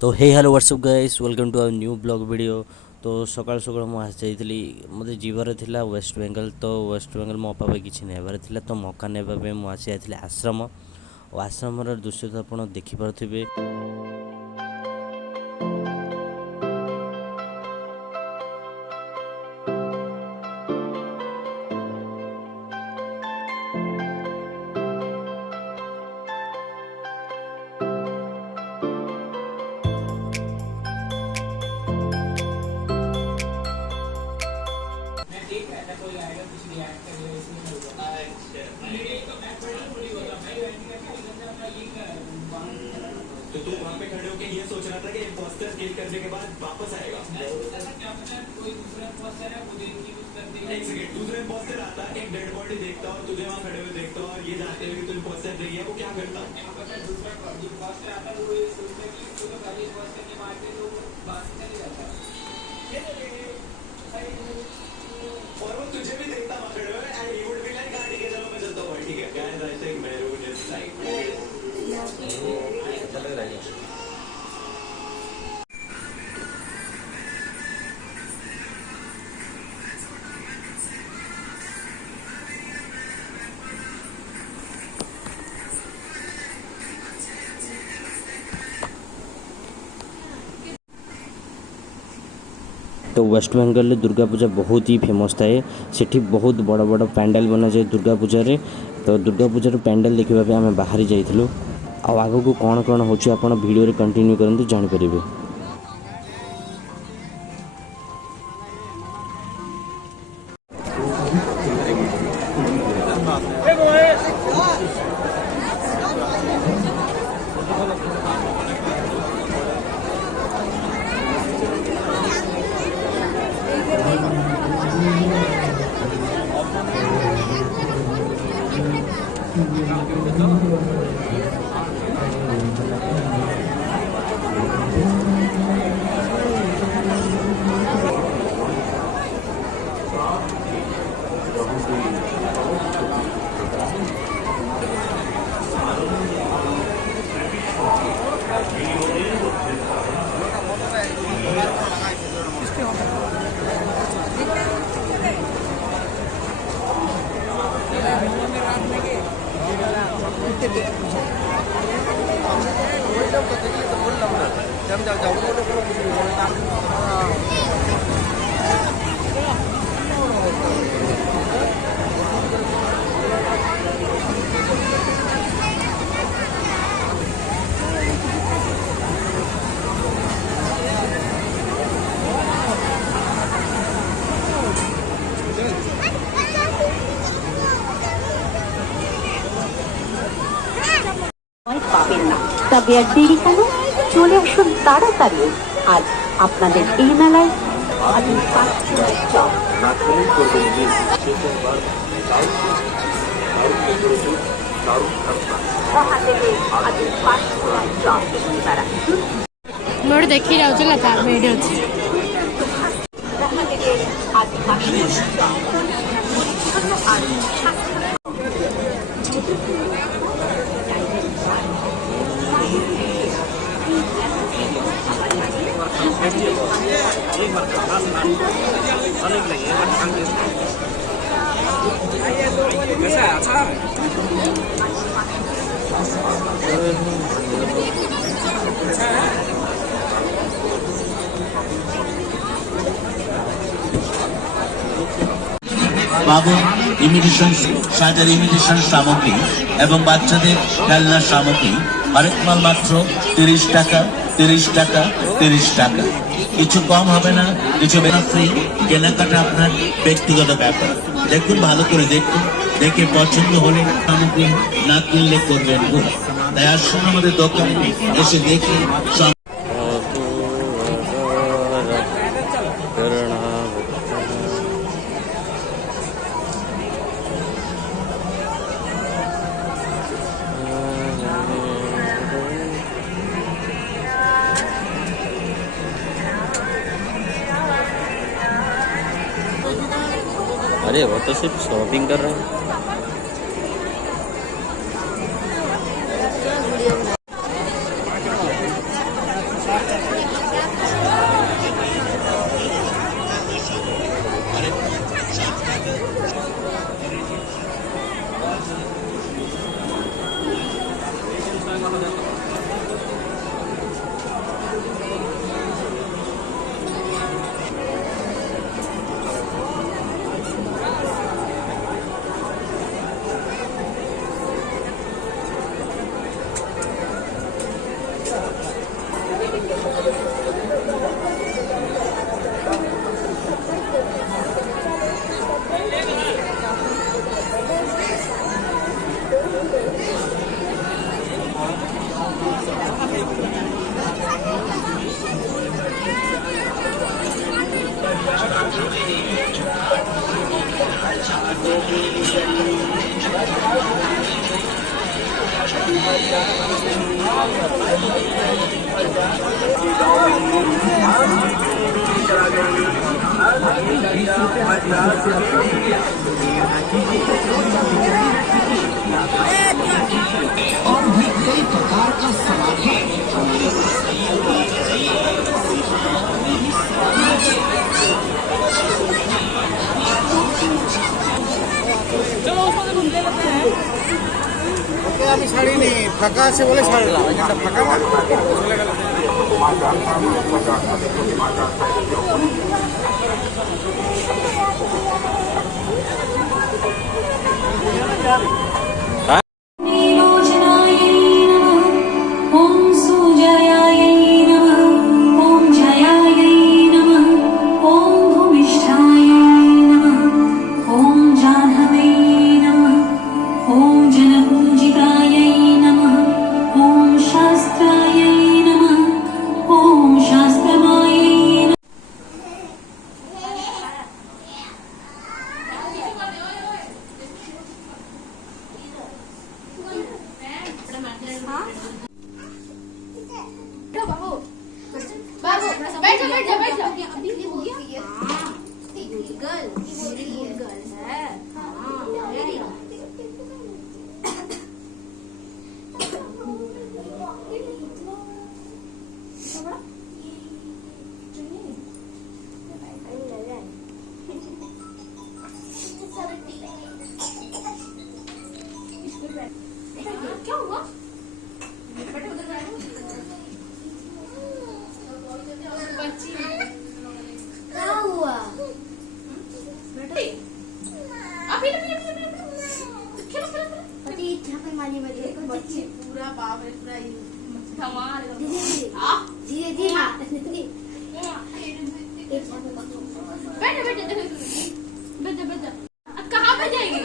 तो hey hello what's up guys welcome to our new blog video. तो सकाल सकाल मु आसी मते जीवार थिला वेस्ट बेंगल। तो वेस्ट बेंगल मो पापा किछि नेबार थिला तो मौका नेबा पे मु आसी आइथिले आश्रम और आश्रम दृश्य तो आपण देखि पारुथिबे। तो तू वहाँ पे खड़े होके ये सोच रहा था कि इम्पोस्टर किल करने के बाद वापस आएगा। एक सेकंड, दूसरा इम्पोस्टर आता, एक डेड बॉडी देखता और तुझे वहाँ खड़े हुए देखता और ये जानते हुए कि तू इम्पोस्टर नहीं है, वो क्या करता? और वो तुझे भी देखता वहाँ खड़े हुए and he would be like हाँ ठीक है चलो मैं चलता हूँ भाई, ठीक है guys I think maroon is like तो वेस्ट बेंगल में दुर्गा पूजा बहुत ही फेमस थाए। सेठी बहुत बड़ बड़ पैंडल बना जाए दुर्गा पूजा रे। तो दुर्गा पूजार पैंडल देखा आम बाहरी जाइलु। आग को कौन कौन हो भिडियो कंटिन्यू करते जानीपर। পাবেন না, তবে আর দেরি কেন, চলে আসুন তাড়াতাড়ি। আজ আপনাদের এই মেলায় আদিম পাঁচচুয়ার চপ আদিম পাঁচচুয়ার চপ তারা ମୋର ଦେଖି ଯାଉଥିଲା ତା ଭିଡ଼ିଓ ଅଛି। আদিম পাঁচচুয়ার চপ আর कैसा है? अच्छा है? বাবন ইমিটেশন শাড়ির ইমিটেশন সামগ্রী এবং বাচ্চাদের খেলনার সামগ্রী হরেক মাল মাত্র 30 টাকা 30 টাকা 30 টাকা। কিছু কম হবে না, কিছু ফ্রি। কেনাকাটা আপনার ব্যক্তিগত ব্যাপার। দেখুন ভালো করে দেখুন, দেখে পছন্দ হলে সামগ্রী না কিনলে করবেন ভুল। তাই আসুন আমাদের দোকানে এসে দেখে अरे वो तो सिर्फ शॉपिंग कर रहे हैं। আমি ছাড়িনি, ফাঁকা আছে বলে ছাড়লাম, এখানটা ফাঁকা না চলে গেল। क्या हुआ? क्या हुआ? पूरा बाप रे पूरा धमाल धीरे धीरे बैठो बैठो बैठो बैठो कहाँ पे जाएगी?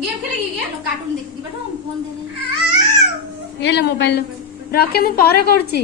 गेम खेलेगी क्या? कार्टून देखती बेटा हम फोन दे रहे ये ले मोबाइल रखे मु पर करछि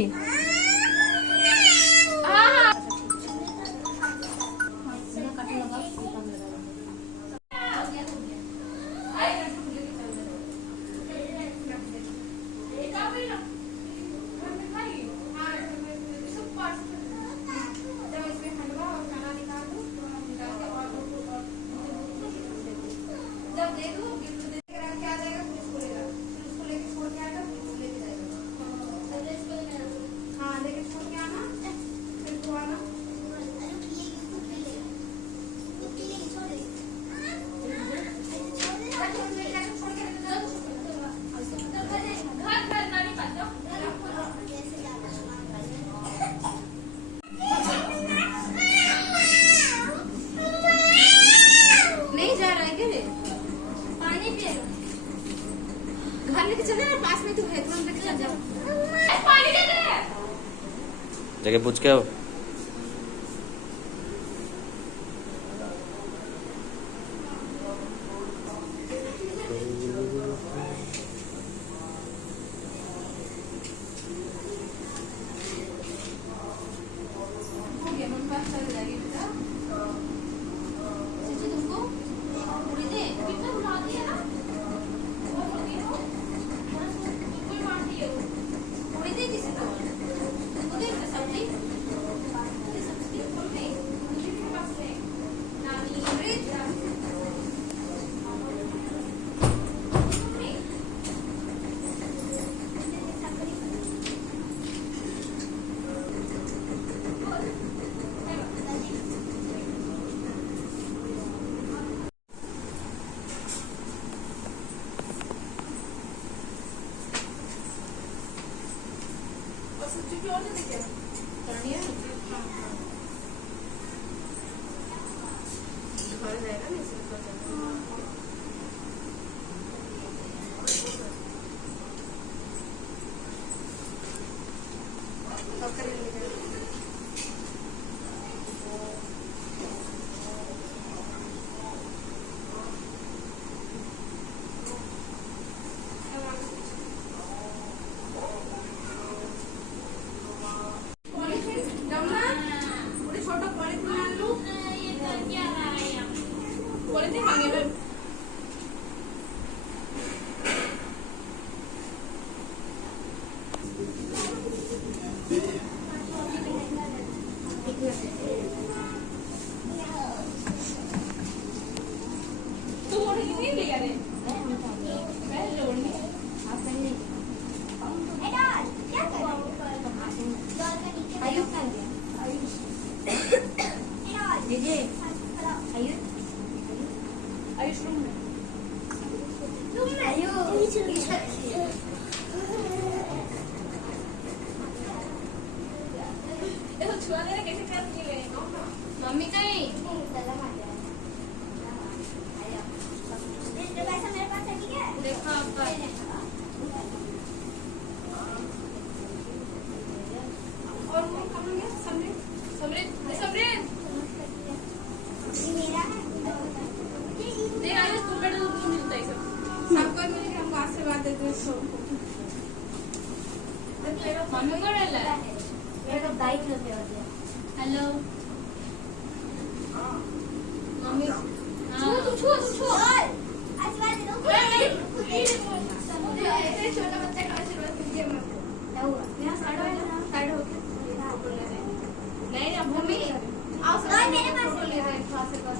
जाके पूछ के आओ। मम्मी कहीं देखो आपका और समृद्ध समृद्ध समृद्ध देख आज तू बेटा तू मिलता है सबको मिलके हमको आशीर्वाद देते हैं सबको मम्मी को रहला हेलो मम्मी छू छोटा बच्चा का आशीर्वाद दीजिए यहाँ साइड हो नहीं ना भूमि आओ मेरे पास बोलिए आशीर्वाद